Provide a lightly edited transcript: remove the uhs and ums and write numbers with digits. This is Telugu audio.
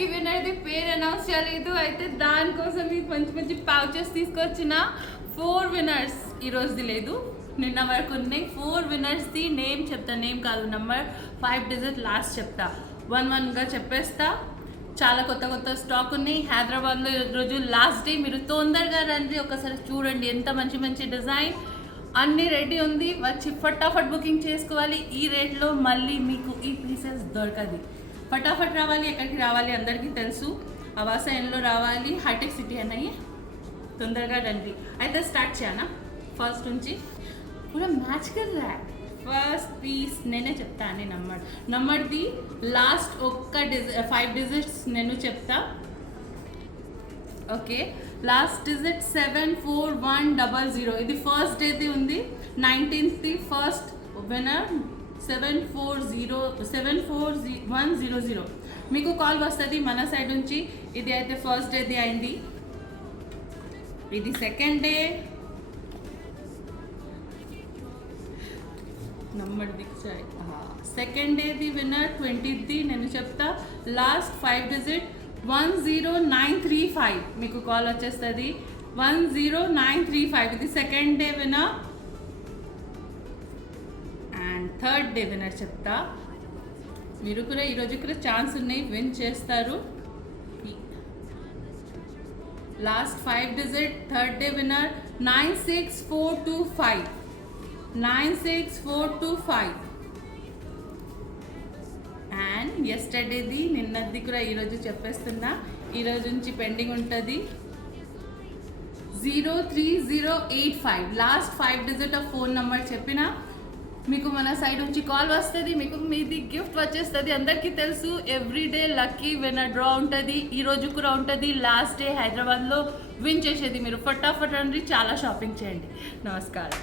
లక్కీ విన్నర్ది పేరు అనౌన్స్ చేయలేదు. అయితే దానికోసం మీకు మంచి మంచి పౌచెస్ తీసుకొచ్చిన 4 విన్నర్స్ ఈరోజుది లేదు, నిన్న వరకు ఉన్నాయి. 4 విన్నర్స్ది నేమ్ చెప్తా, నేమ్ కాదు నంబర్ 5 డిజిట్ లాస్ట్ చెప్తా. 1-1గా చెప్పేస్తా. చాలా కొత్త కొత్త స్టాక్ ఉన్నాయి. హైదరాబాద్లో ఈరోజు లాస్ట్ డే, మీరు తొందరగా రండి, ఒకసారి చూడండి ఎంత మంచి మంచి డిజైన్ అన్నీ రెడీ ఉంది. వచ్చి ఫటాఫట్ బుకింగ్ చేసుకోవాలి. ఈ రేట్లో మళ్ళీ మీకు ఈ పీసెస్ దొరకదు. ఫటాఫట్ రావాలి. ఎక్కడికి రావాలి అందరికీ తెలుసు, ఆవాసయంలో రావాలి, హైటెక్ సిటీ అన్నయ్యి. తొందరగా రండి. అయితే స్టార్ట్ చేయనా? ఫస్ట్ నుంచి పూరా మ్యాచ్ కర్ రా. ఫస్ట్ పీస్ నేనే చెప్తా అని నంబర్ది లాస్ట్ ఒక్క 5 డిజిట్స్ నేను చెప్తా. Okay, last digit 74100. ఇది ఫస్ట్ డేది ఉంది, 19th ఫస్ట్ విన్నర్ 740100. మీకు కాల్ వస్తుంది మన సైడ్ నుంచి. ఇది అయితే ఫస్ట్ డేది అయింది. ఇది సెకండ్ డే నంబర్ దిక్చాయి. సెకండ్ డేది విన్నర్ 20th నేను చెప్తా. Last 5 digit 10935. మీకు కాల్ వచ్చేస్తుంది 10935. ఇది second day winner. And third day winner చెప్తా. మీరు కూడా ఈరోజు కూడా ఛాన్స్ ఉన్నాయి, విన్ చేస్తారు. Last 5 digit third day winner 96425. 96425. And ఎస్టర్డేది నిన్నది కూడా ఈరోజు చెప్పేస్తున్నా. ఈరోజు నుంచి పెండింగ్ ఉంటుంది 03085. Last 5 digit of phone number చెప్పిన మీకు మన సైడ్ నుంచి కాల్ వస్తుంది. మీకు మీది గిఫ్ట్ వచ్చేస్తుంది. అందరికీ తెలుసు ఎవ్రీడే లక్కీ విన్నర్ డ్రా ఉంటుంది. ఈరోజు కూడా ఉంటుంది. లాస్ట్ డే హైదరాబాద్లో విన్ చేసేది. మీరు ఫటాఫట్ రండి, చాలా షాపింగ్ చేయండి. నమస్కారం.